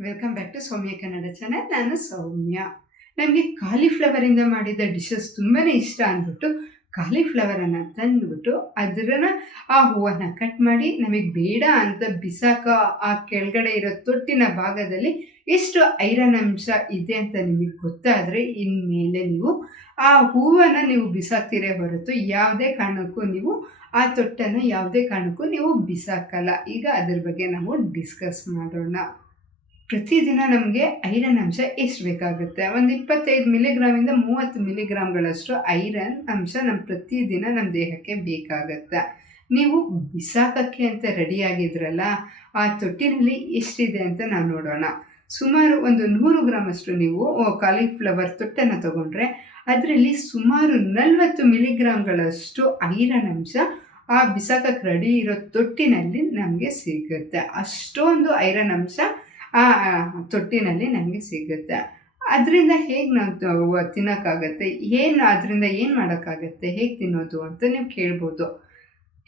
Welcome back to Soumya Kannada channel ನಾನು ಸೌಮ್ಯ. ನಮಗೆ ಕಾಲಿಫ್ಲವರಿಂದ ಮಾಡಿದ ಡಿಶಸ್ ತುಂಬಾ ಇಷ್ಟ ಅಂದ್ಬಿಟ್ಟು ಕಾಲಿಫ್ಲವರನ್ನು ತಂದ್ಬಿಟ್ಟು ಅದರನ್ನ ಆ ಹೂವನ್ನು ಕಟ್ ಮಾಡಿ ನಮಗೆ ಬೇಡ ಅಂತ ಬಿಸಾಕ ಆ ಕೆಳಗಡೆ ಇರೋ ತೊಟ್ಟಿನ ಭಾಗದಲ್ಲಿ ಎಷ್ಟು ಐರನ್ ಅಂಶ ಇದೆ ಅಂತ ನಿಮಗೆ ಗೊತ್ತಾದರೆ ಇನ್ಮೇಲೆ ನೀವು ಆ ಹೂವನ್ನು ನೀವು ಬಿಸಾಕ್ತಿರೇ ಹೊರತು ಯಾವುದೇ ಕಾರಣಕ್ಕೂ ನೀವು ಆ ತೊಟ್ಟನ್ನು ಯಾವುದೇ ಕಾರಣಕ್ಕೂ ನೀವು ಬಿಸಾಕಲ್ಲ. ಈಗ ಅದ್ರ ಬಗ್ಗೆ ನಾವು ಡಿಸ್ಕಸ್ ಮಾಡೋಣ. ಪ್ರತಿದಿನ ನಮಗೆ ಐರನ್ ಅಂಶ ಎಷ್ಟು ಬೇಕಾಗುತ್ತೆ? ಒಂದು ಇಪ್ಪತ್ತೈದು ಮಿಲಿಗ್ರಾಮಿಂದ ಮೂವತ್ತು ಮಿಲಿಗ್ರಾಮ್ಗಳಷ್ಟು ಐರನ್ ಅಂಶ ನಮ್ಮ ಪ್ರತಿದಿನ ನಮ್ಮ ದೇಹಕ್ಕೆ ಬೇಕಾಗುತ್ತೆ. ನೀವು ಬಿಸಾಕಕ್ಕೆ ಅಂತ ರೆಡಿಯಾಗಿದ್ರಲ್ಲ ಆ ತೊಟ್ಟಿನಲ್ಲಿ ಎಷ್ಟಿದೆ ಅಂತ ನಾವು ನೋಡೋಣ. ಸುಮಾರು ಒಂದು ನೂರು ಗ್ರಾಮಷ್ಟು ನೀವು ಕಾಲಿಫ್ಲವರ್ ತೊಟ್ಟನ್ನು ತಗೊಂಡ್ರೆ ಅದರಲ್ಲಿ ಸುಮಾರು ನಲವತ್ತು ಮಿಲಿಗ್ರಾಮ್ಗಳಷ್ಟು ಐರನ್ ಅಂಶ ಆ ಬಿಸಾಕಕ್ಕೆ ರೆಡಿ ಇರೋ ತೊಟ್ಟಿನಲ್ಲಿ ನಮಗೆ ಸಿಗುತ್ತೆ. ಅಷ್ಟೊಂದು ಐರನ್ ಅಂಶ ಆ ತೊಟ್ಟಿನಲ್ಲಿ ನಮಗೆ ಸಿಗುತ್ತೆ. ಅದರಿಂದ ಹೇಗೆ ನಾವು ತಿನ್ನೋಕ್ಕಾಗತ್ತೆ? ಏನು, ಅದರಿಂದ ಏನು ಮಾಡೋಕ್ಕಾಗತ್ತೆ? ಹೇಗೆ ತಿನ್ನೋದು ಅಂತ ನೀವು ಕೇಳ್ಬೋದು.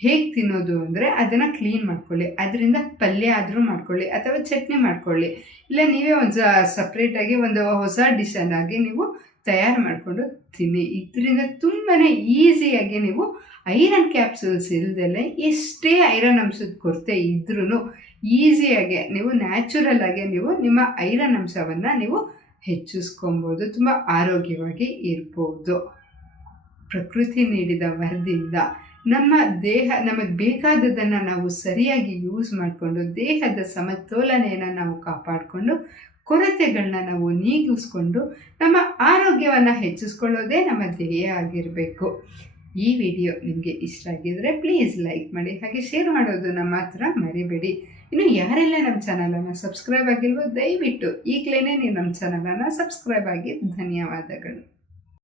ಹೇಗೆ ತಿನ್ನೋದು ಅಂದರೆ ಅದನ್ನು ಕ್ಲೀನ್ ಮಾಡ್ಕೊಳ್ಳಿ. ಅದರಿಂದ ಪಲ್ಯ ಆದರೂ ಮಾಡ್ಕೊಳ್ಳಿ ಅಥವಾ ಚಟ್ನಿ ಮಾಡ್ಕೊಳ್ಳಿ. ಇಲ್ಲ ನೀವೇ ಒಂದು ಸಪ್ರೇಟಾಗಿ ಒಂದು ಹೊಸ ಡಿಶನ್ನಾಗಿ ನೀವು ತಯಾರು ಮಾಡಿಕೊಂಡು ತಿನ್ನಿ. ಇದರಿಂದ ತುಂಬಾ ಈಸಿಯಾಗಿ ನೀವು ಐರನ್ ಕ್ಯಾಪ್ಸೂಲ್ಸ್ ಇಲ್ದಲೆ ಎಷ್ಟೇ ಐರನ್ ಅಂಶದ ಕೊರತೆ ಇದ್ರೂ ಈಸಿಯಾಗಿ ನೀವು ನ್ಯಾಚುರಲ್ ನೀವು ನಿಮ್ಮ ಐರನ್ ಅಂಶವನ್ನು ನೀವು ಹೆಚ್ಚಿಸ್ಕೊಬೋದು, ತುಂಬ ಆರೋಗ್ಯವಾಗಿ ಇರ್ಬೋದು. ಪ್ರಕೃತಿ ನೀಡಿದ ವರದಿಂದ ನಮ್ಮ ದೇಹ, ನಮಗೆ ಬೇಕಾದದನ್ನು ನಾವು ಸರಿಯಾಗಿ ಯೂಸ್ ಮಾಡಿಕೊಂಡು, ದೇಹದ ಸಮತೋಲನೆಯನ್ನು ನಾವು ಕಾಪಾಡಿಕೊಂಡು ಕೊರತೆಗಳನ್ನ ನಾವು ನೀಗಿಸ್ಕೊಂಡು ನಮ್ಮ ಆರೋಗ್ಯವನ್ನು ಹೆಚ್ಚಿಸ್ಕೊಳ್ಳೋದೇ ನಮ್ಮ ಧ್ಯೇಯ ಆಗಿರಬೇಕು. ಈ ವಿಡಿಯೋ ನಿಮಗೆ ಇಷ್ಟ ಆಗಿದರೆ ಪ್ಲೀಸ್ ಲೈಕ್ ಮಾಡಿ, ಹಾಗೆ ಶೇರ್ ಮಾಡೋದನ್ನು ಮಾತ್ರ ಮರಿಬೇಡಿ. ಇನ್ನು ಯಾರೆಲ್ಲ ನಮ್ಮ ಚಾನಲನ್ನು ಸಬ್ಸ್ಕ್ರೈಬ್ ಆಗಿಲ್ವೋ ದಯವಿಟ್ಟು ಈಗಲೇ ನೀವು ನಮ್ಮ ಚಾನಲನ್ನು ಸಬ್ಸ್ಕ್ರೈಬ್ ಆಗಿ ಧನ್ಯವಾದಗಳು.